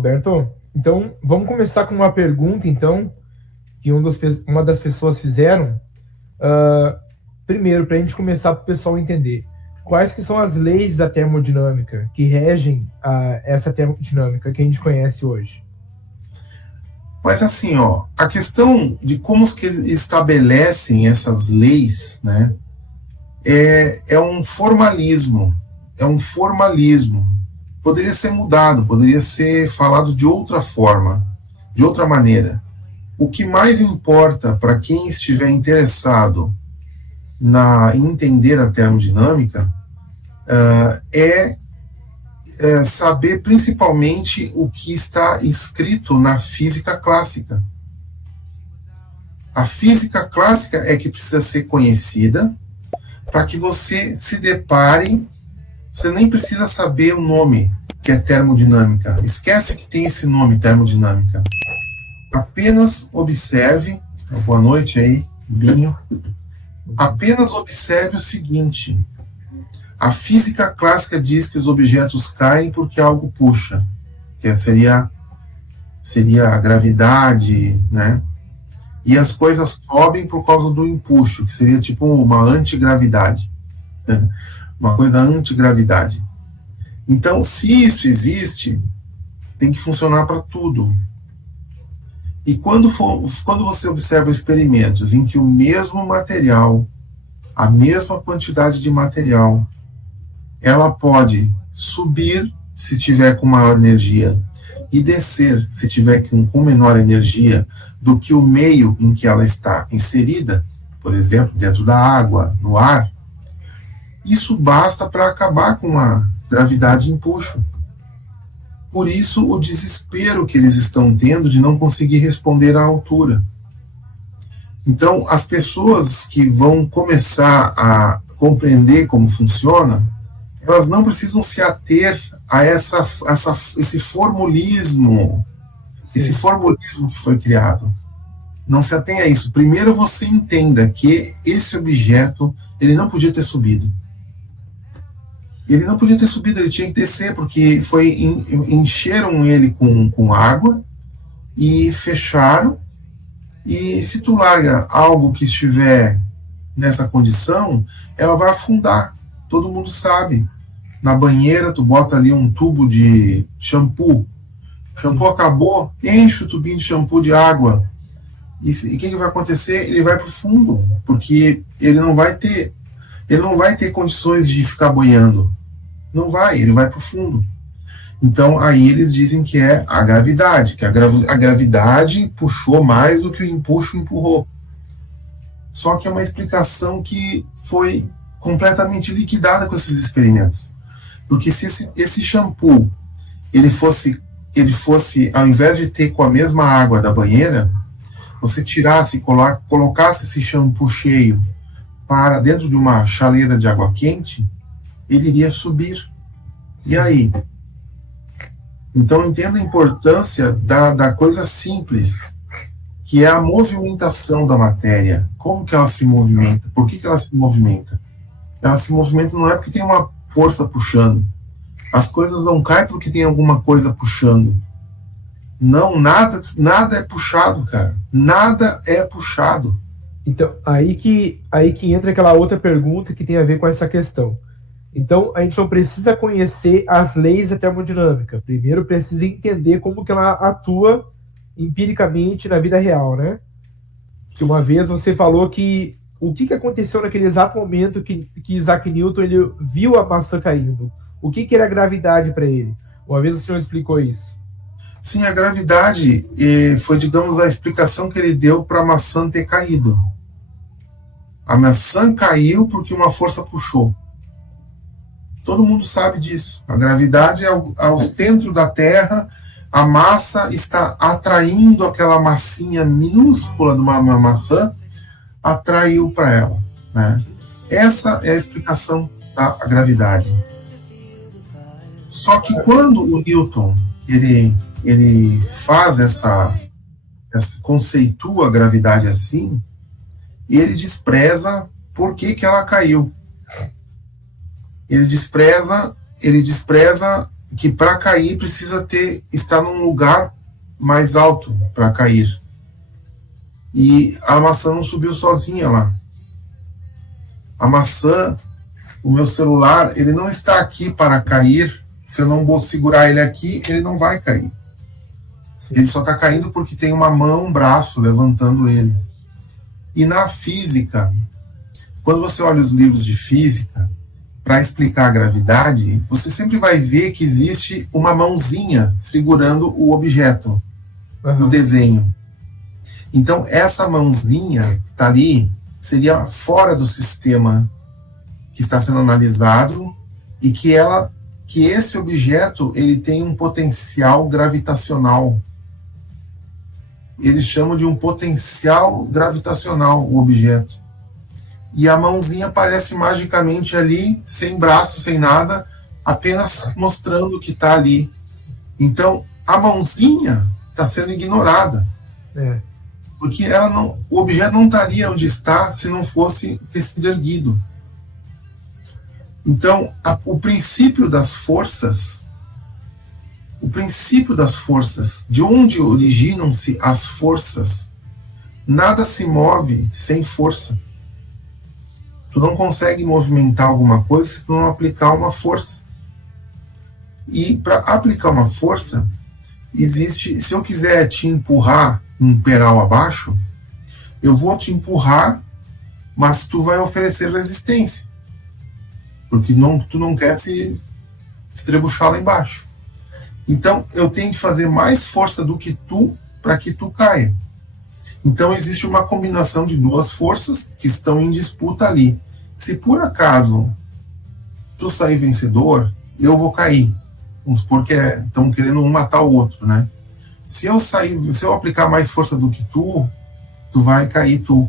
Roberto. Então, vamos começar com uma pergunta, então, que uma das pessoas fizeram. Primeiro, para a gente começar para o pessoal entender, quais que são as leis da termodinâmica que regem essa termodinâmica que a gente conhece hoje? Mas assim, a questão de como que eles estabelecem essas leis, né, é um formalismo, Poderia ser mudado, poderia ser falado de outra forma, de outra maneira. O que mais importa para quem estiver interessado em entender a termodinâmica é saber principalmente o que está escrito na física clássica. A física clássica é que precisa ser conhecida para que você se depare. Você nem precisa saber o nome, que é termodinâmica. Esquece que tem esse nome, termodinâmica. Apenas observe. Boa noite aí, Binho. Apenas observe o seguinte: a física clássica diz que os objetos caem porque algo puxa, que seria a gravidade, né? E as coisas sobem por causa do empuxo, que seria tipo uma antigravidade, né? Uma coisa antigravidade. Então, se isso existe, tem que funcionar para tudo. E quando você observa experimentos em que o mesmo material, a mesma quantidade de material, ela pode subir se tiver com maior energia e descer se tiver com menor energia do que o meio em que ela está inserida, por exemplo, dentro da água, no ar, isso basta para acabar com a gravidade e empuxo. Por isso, o desespero que eles estão tendo de não conseguir responder à altura. Então, as pessoas que vão começar a compreender como funciona, elas não precisam se ater a esse formulismo, esse formulismo que foi criado. Não se atenha a isso. Primeiro você entenda que esse objeto, ele não podia ter subido. Ele não podia ter subido, ele tinha que descer, porque encheram ele com água e fecharam. E se tu larga algo que estiver nessa condição, ela vai afundar. Todo mundo sabe. Na banheira, tu bota ali um tubo de shampoo. O shampoo acabou, enche o tubinho de shampoo de água. E o que vai acontecer? Ele vai para o fundo, porque ele não vai ter condições de ficar boiando. Não vai, ele vai para o fundo. Então, aí eles dizem que é a gravidade, que a gravidade puxou mais do que o empuxo empurrou. Só que é uma explicação que foi completamente liquidada com esses experimentos. Porque se esse shampoo, ele fosse, ao invés de ter com a mesma água da banheira, você tirasse e colocasse esse shampoo cheio para dentro de uma chaleira de água quente, ele iria subir. E aí? Então, entenda a importância da coisa simples, que é a movimentação da matéria. Como que ela se movimenta? Por que ela se movimenta? Ela se movimenta não é porque tem uma força puxando. As coisas não caem porque tem alguma coisa puxando. Não, nada é puxado, cara. Nada é puxado. Então, aí que entra aquela outra pergunta que tem a ver com essa questão. Então, a gente não precisa conhecer as leis da termodinâmica. Primeiro, precisa entender como que ela atua empiricamente na vida real, né? Que uma vez você falou que o que aconteceu naquele exato momento que Isaac Newton ele viu a maçã caindo. O que era a gravidade para ele? Uma vez o senhor explicou isso. Sim, a gravidade foi, digamos, a explicação que ele deu para a maçã ter caído. A maçã caiu porque uma força puxou. Todo mundo sabe disso. A gravidade é ao centro da Terra, a massa está atraindo aquela massinha minúscula de uma maçã, atraiu para ela, né? Essa é a explicação da gravidade. Só que quando o Newton ele faz conceitua a gravidade assim, ele despreza por que ela caiu. Ele despreza que para cair precisa estar num lugar mais alto para cair. E a maçã não subiu sozinha lá. A maçã, o meu celular, ele não está aqui para cair. Se eu não vou segurar ele aqui, ele não vai cair. Ele só está caindo porque tem uma mão, um braço levantando ele. E na física, quando você olha os livros de física, para explicar a gravidade, você sempre vai ver que existe uma mãozinha segurando o objeto no desenho. Então, essa mãozinha que está ali seria fora do sistema que está sendo analisado e que esse objeto ele tem um potencial gravitacional. Eles chamam de um potencial gravitacional o objeto. E a mãozinha aparece magicamente ali, sem braço, sem nada, apenas mostrando que está ali. Então, a mãozinha está sendo ignorada. Porque o objeto não estaria onde está se não fosse ter sido erguido. Então, o princípio das forças, de onde originam-se as forças, nada se move sem força. Tu não consegue movimentar alguma coisa se tu não aplicar uma força. E para aplicar uma força, existe, se eu quiser te empurrar um peral abaixo, eu vou te empurrar, mas tu vai oferecer resistência. Porque tu não quer se estrebuchar lá embaixo. Então, eu tenho que fazer mais força do que tu para que tu caia. Então, existe uma combinação de duas forças que estão em disputa ali. Se por acaso tu sair vencedor, eu vou cair. Vamos supor que estão querendo um matar o outro, né? Se eu aplicar mais força do que tu vai cair tu.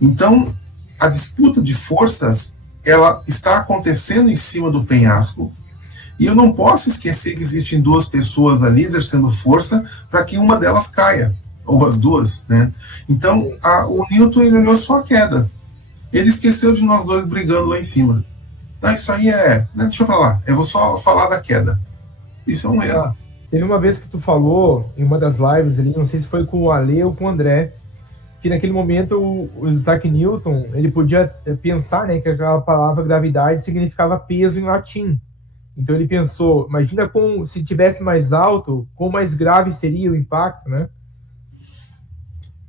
Então, a disputa de forças, ela está acontecendo em cima do penhasco, e eu não posso esquecer que existem duas pessoas ali exercendo força para que uma delas caia, ou as duas, né? Então, o Newton, ele olhou só a queda. Ele esqueceu de nós dois brigando lá em cima. Isso aí deixa pra lá, eu vou só falar da queda. Isso é um erro. Teve uma vez que tu falou, em uma das lives ali, não sei se foi com o Ale ou com o André, que naquele momento o Isaac Newton, ele podia pensar, né, que aquela palavra gravidade significava peso em latim. Então ele pensou, imagina se tivesse mais alto, quão mais grave seria o impacto, né?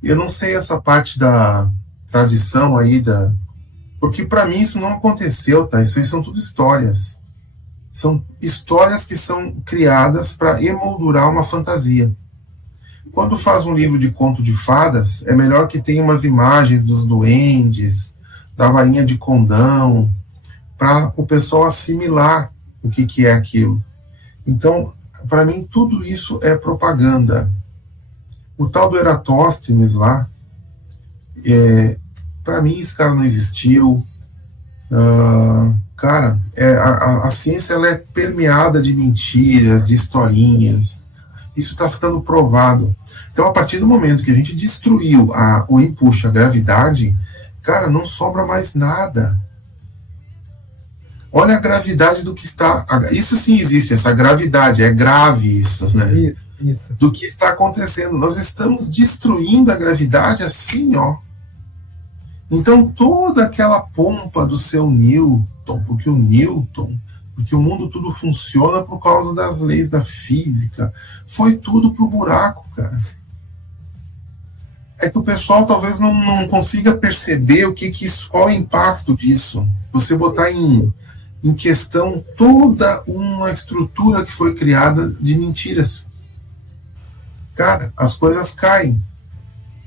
Eu não sei essa parte da tradição aí, porque para mim isso não aconteceu, tá? Isso aí são tudo histórias. São histórias que são criadas para emoldurar uma fantasia. Quando faz um livro de conto de fadas, é melhor que tenha umas imagens dos duendes, da varinha de condão, para o pessoal assimilar o que é aquilo. Então, para mim, tudo isso é propaganda. O tal do Eratóstenes lá, para mim, esse cara não existiu. Cara, a ciência ela é permeada de mentiras, de historinhas. Isso está ficando provado. Então, a partir do momento que a gente destruiu o empuxo, a gravidade, cara, não sobra mais nada. Olha a gravidade do que está... Isso sim existe, essa gravidade, é grave isso, né? Isso. Do que está acontecendo. Nós estamos destruindo a gravidade assim, ó. Então, toda aquela pompa do seu Newton, porque o mundo tudo funciona por causa das leis da física, foi tudo pro buraco, cara. É que o pessoal talvez não consiga perceber qual é o impacto disso. Você botar em questão toda uma estrutura que foi criada de mentiras. Cara, as coisas caem.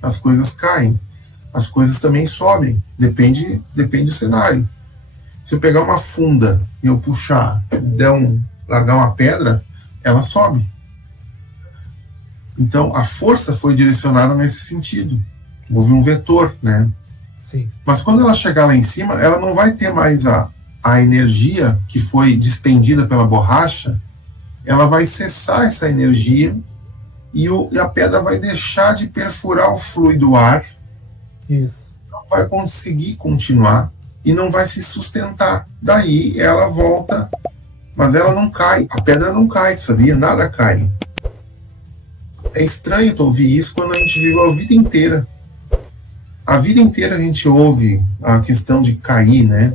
As coisas também sobem. Depende do cenário. Se eu pegar uma funda e eu puxar, largar uma pedra, ela sobe. Então, a força foi direcionada nesse sentido. Houve um vetor, né? Sim. Mas quando ela chegar lá em cima, ela não vai ter mais a energia que foi despendida pela borracha, ela vai cessar essa energia e a pedra vai deixar de perfurar o fluido ar. Isso. Não vai conseguir continuar e não vai se sustentar. Daí ela volta mas ela não cai, a pedra não cai, sabia? Nada cai. É estranho tu ouvir isso quando a gente vive a vida inteira. A vida inteira a gente ouve a questão de cair, né?